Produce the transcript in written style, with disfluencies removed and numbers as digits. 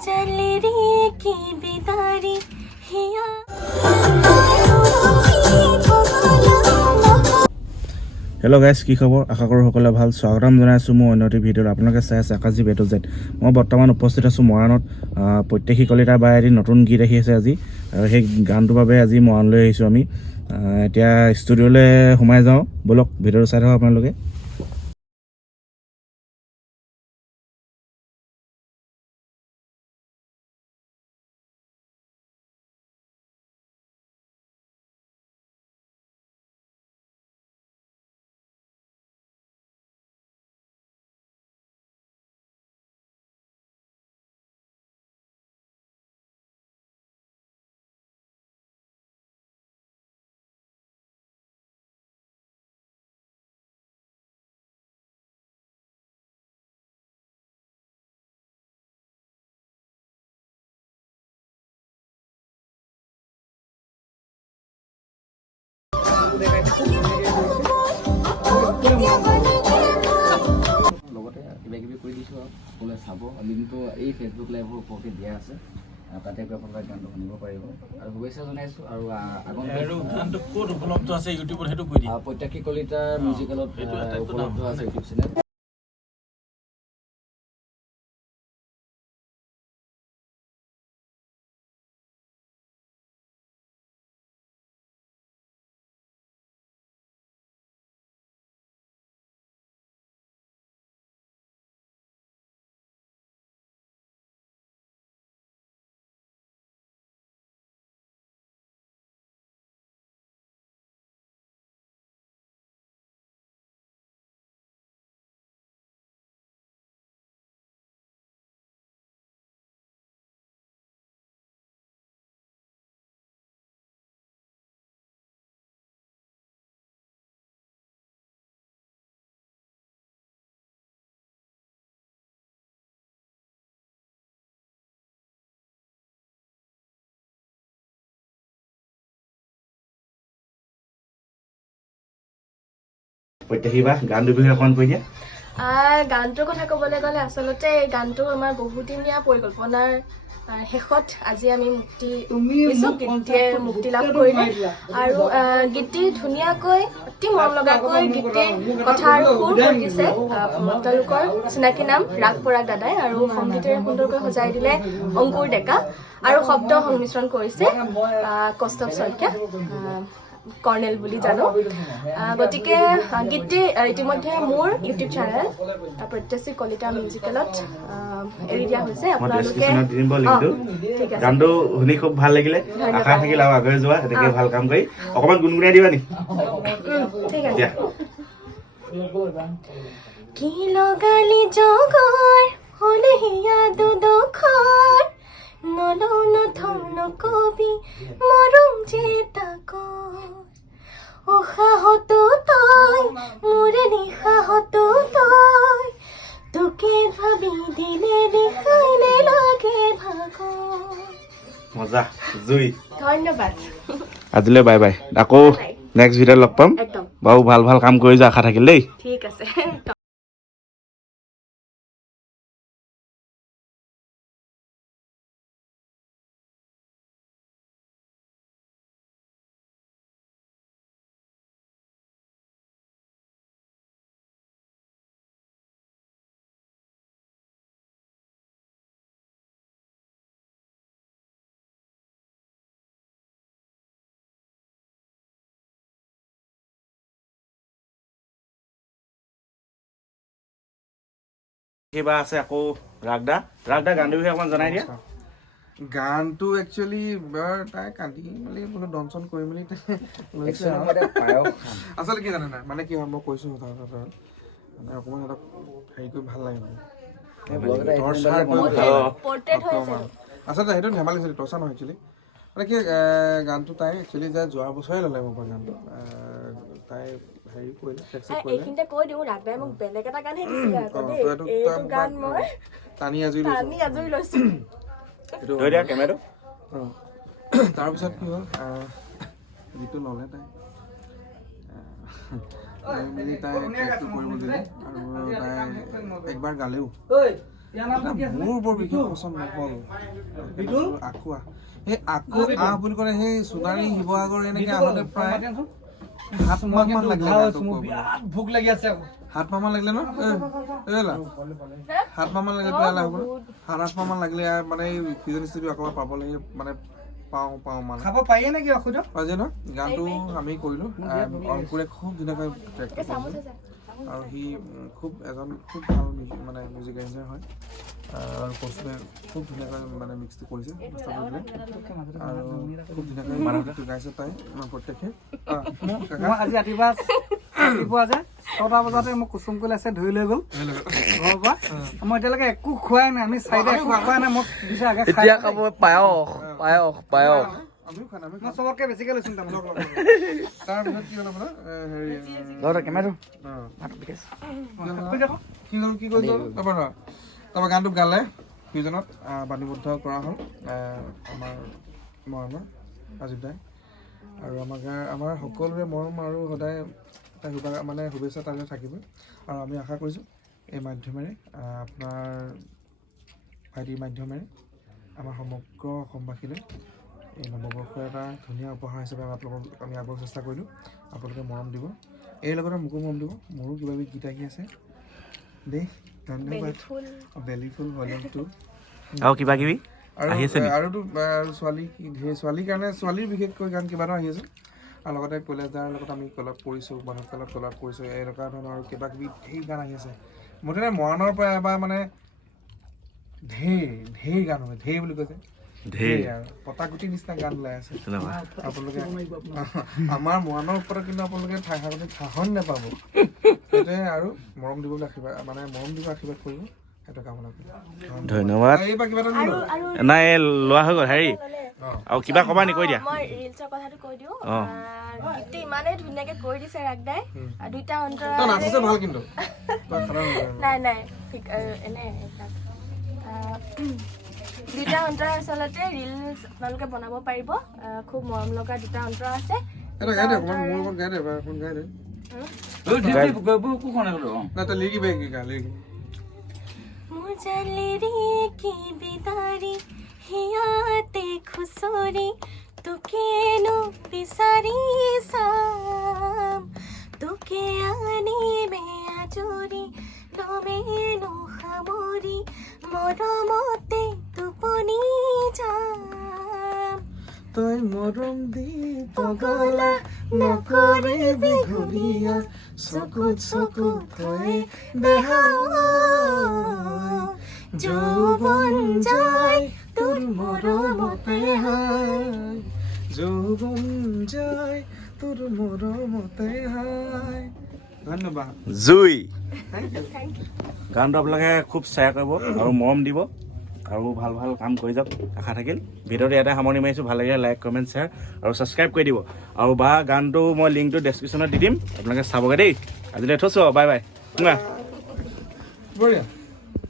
जलेरी की बेदारी हिया hello' guys, কি খবৰ? আশা কৰোঁ সকলোৱে ভাল। স্বাগতম জনাইছোঁ মোৰ অন্য এটি ভিডিঅ'ত। আপোনালোকে চাই আছে আকাশী বেটো জেট। মই বৰ্তমান উপস্থিত আছোঁ মৰাণত। প্ৰত্যেকী কলিতাৰ বাই এটি নতুন গীত আহি আছে আজি, আৰু সেই গানটোৰ বাবে আজি মৰাণলৈ আহিছোঁ আমি। এতিয়া ষ্টুডিঅ'লৈ সোমাই যাওঁ, ব'লক ভিডিঅ'টো চাই থাকক আপোনালোকে। লগতে কিবা কিবি কৰি দিছোঁ আৰু সকলোৱে চাব। লিংকটো এই ফেচবুক লাইভৰ ওপৰতে দিয়া আছে, তাতে গৈ আপোনালোকে গানটো শুনিব পাৰিব। আৰু শুভেচ্ছা জনাইছোঁ। আৰু গানটো ক'ত উপলব্ধ আছে ইউটিউবত সেইটো কৈ দিম। প্ৰত্যেকী কলিতাৰ মিউজিকেলত উপলব্ধ আছে ইউটিউব চেনেল। প্ৰত্যেকী বা গানটোৰ বিষয়ে অকণমান কৈ দিয়া। গানটোৰ কথা ক'বলৈ গ'লে আচলতে এই গানটো আমাৰ বহুদিনীয়া পৰিকল্পনাৰ শেষত আজি আমি গীতিয়ে মুক্তি লাভ কৰিলে। আৰু গীতি ধুনীয়াকৈ অতি মৰম লগাকৈ গীতিৰ কথা আৰু সুৰ কৰিছে তেওঁলোকৰ চিনাকি নাম ৰাগ পৰাগ দাদাই, আৰু সংগীতেৰে সুন্দৰকৈ সজাই দিলে অংকুৰ ডেকা, আৰু শব্দ সংমিশ্ৰণ কৰিছে কৌস্তৱ শইকীয়া, কৰ্ণেল বুলি জানো। গতিকে গীতটি ইতিমধ্যে মোৰ ইউটিউব চেনেল প্ৰত্যেকী কলিতা মিউজিকেলত এৰি দিয়া হৈছে। আপোনালোকে ঠিক আছে। গানটো শুনি খুব ভাল লাগিলে। আশা থাকিল আৰু আগুৱাই যোৱা এনেকৈ ভাল কাম কৰি। অকণমান গুণগুণাই দিবা নেকি? ঠিক আছে। কি লগালি জগৰ হলে হিয়া দুদখৰ নলৌ নথৌ নকবি মৰম যে তাকৰ উশাহতো তই মোৰে নিশাহতো তই তোকে ভাবি দিলে দেখাইলে লাগে ভাগৰ। মজা জুই। ধন্যবাদ। আজিলৈ বাই বাই। আকৌ নেক্সট ভিডিঅ'ত লগ পাম। একদম বাৰু ভাল ভাল কাম কৰি যোৱা আশা থাকিল দেই। ঠিক আছে। কিবা আছে আকৌ ৰাগদা গানটোৰ বিষয়ে অকণমান জনাই দিয়া। গানটো একচুৱেলি তাই কান্দি মেলি বোলো দংচন কৰি মেলি আচলতে কি জানে নাই, মানে কি হয় মই কৈছো মানে অকণমান সিহঁতক হেৰি কৰি ভাল লাগে মানে আচলতে সেইটো ধেমালি চলি টৰ্চাৰ নহয় একচুৱেলি। মানে কি গানটো তাই একচুৱেলি যোৱা বছৰে ল'লে মোৰ পৰা গানটো। তাই হেৰি কৰিলে এইখিনিতে কৈ দিওঁ ৰাগদাই মোক বেলেগ এটা গানহে দিছিলে আকৌ দেই। এইটো গান মই টানি আজৰি লৈছো। তাৰপিছত কি হ'ল গীতটো ল'লে তাই মেলি তাই ট্ৰেকটো কৰিব দিলে, আৰু তাই একবাৰ গালেও মোৰ বৰ বিশেষ পচন্দ নহ'ল আঁকুৱা সেই আকৌ আহ বুলি ক'লে সেই সোণাৰী শিৱসাগৰ এনেকে আহোঁতে প্ৰায় 7 মাহ মান লাগিলে ভোক লাগি আছে 7 মাহ মান লাগিলে ন 7 মাহ মান লাগিলে হ'ব 7-8 মাহ মান লাগিলে মানে এই ফিজন ষ্টুডিঅ' অকমান পাবলৈ মানে পাওঁ মানে খাব পাৰি নেকি অসুবিধা আজি ন গানটো আমি কৰিলোঁ অংকুৰে খুব ধুনীয়াকৈ ট্ৰেক কৰিছে আৰু সি খুব এজন খুব ভাল মানে মিউজিক এঞ্জিনিয়াৰ হয় আৰু কৌশিকে খুব ধুনীয়াকৈ মানে মিক্সটো কৰিছে আৰু খুব ধুনীয়াকৈ গাইছে তাই প্ৰত্যেকে মই আজি ৰাতিপুৱা যে 6টা বজাতে মোক কুচুম কৰি আছে ধৰি লৈ গ'ল ঘৰৰ পৰা মই এতিয়ালৈকে একো খোৱাই নাই আমি চাৰিটা একো খোৱাই নাই মোক দিছে আগে এতিয়া খাব পায়স আমিও খানা আমি মই চবতকৈ বেছিকৈ লৈছোঁ তাৰমানে তাৰপিছত কি হ'ল আপোনাৰ হেৰি কি কৰিলোঁ তাৰপৰা গানটো গালে ফিউজনত বাণীবদ্ধ কৰা হ'ল আমাৰ মৰমৰ ৰাজীৱ দাই আৰু আমাৰ সকলোৰে মৰম আৰু সদায় মানে শুভেচ্ছা তালৈ থাকিবই আৰু আমি আশা কৰিছোঁ এই মাধ্যমেৰে আপোনাৰ ভাইটিৰ মাধ্যমেৰে আমাৰ সমগ্ৰ অসমবাসীলৈ এই নৱবৰ্ষৰ এটা ধুনীয়া উপহাৰ হিচাপে আমি আগৰ চেষ্টা কৰিলোঁ আপোনালোকে মৰম দিব এই লগতে মোকো মৰম দিব মোৰো কিবা কিবি গীত আহি আছে দেই ধন্যবাদ বেলিফুল ভলিউম 2 আৰু কিবা কিবি আৰুতো ছোৱালীৰ কাৰণে ছোৱালীৰ বিশেষকৈ গান কিবা এটা আহি আছে আৰু লগতে কলেজদাৰ লগত আমি কলাপ কৰিছোঁ মানৱ কালত কলাপ কৰিছোঁ এনেকুৱা ধৰণৰ আৰু কিবা কিবি ঢেৰ গান আহি আছে মুঠতে মৰাণৰ পৰা এবাৰ মানে ঢেৰ গান হয় ঢেৰ বুলি কৈছে ঢেৰ আৰু পটাগুটি নিচিনা গান ওলাই আছে আপোনালোকে আমাৰ মৰাণৰ ওপৰত কিন্তু আপোনালোকে ঠাহন নাপাব সেইটোৱে আৰু মৰম দিব আশীৰ্বাদ কৰিব সেইটো কামনা কৰিম ধন্যবাদ এইবাৰ কিবা এটা নাই লোৱা হৈ গ'ল হেৰি আৰু কিবা ক'বা নি কৈ দিয়া মই ৰিলছৰ কথাটো কৈ দিওঁ গীতটো ইমানেই ধুনীয়াকৈ কৰি দিছে ৰাগদাই দুইটা অন্তৰা নাচিছে ভাল কিন্তু নাই ঠিক এনে দুইটা অন্তৰা আচলতে ৰিলছ আপোনালোকে বনাব পাৰিব খুব মৰম লগা দুটা অন্তৰা আছে এটা গাই দে অকণমান মোৰ লগত গাই দে এবাৰ এখন গাই দে না তই লিখি বেগি গা লিখি मुझे की बिदारी हियाते खुसोरी तुके नो पिसारी साम तुके आने में आजोरी नो में नो खमोरी मोरो मोते तुपनी जाम তই মৰম দি পগলা নকৰে বিঘুৰিয়া চকুত থৈ দেহা যৌবন যায় তোৰ মৰমতে হায় যৌবন যায় তোৰ মৰমতে হায় ধন্যবাদ জুই গানটো আপোনালোকে খুব শ্বেয়াৰ কৰিব আৰু মৰম দিব আৰু ভাল ভাল কাম কৰি যাওক আশা থাকিল ভিডিঅ'টো ইয়াতে সামৰণি মাৰিছোঁ ভাল লাগিলে লাইক কমেণ্ট শ্বেয়াৰ আৰু ছাবস্ক্ৰাইব কৰি দিব আৰু বা গানটো মই লিংকটো ডেছক্ৰিপশ্যনত দি দিম আপোনালোকে চাবগৈ দেই আজিলৈ থৈছোঁ বাই বাই বঢ়িয়া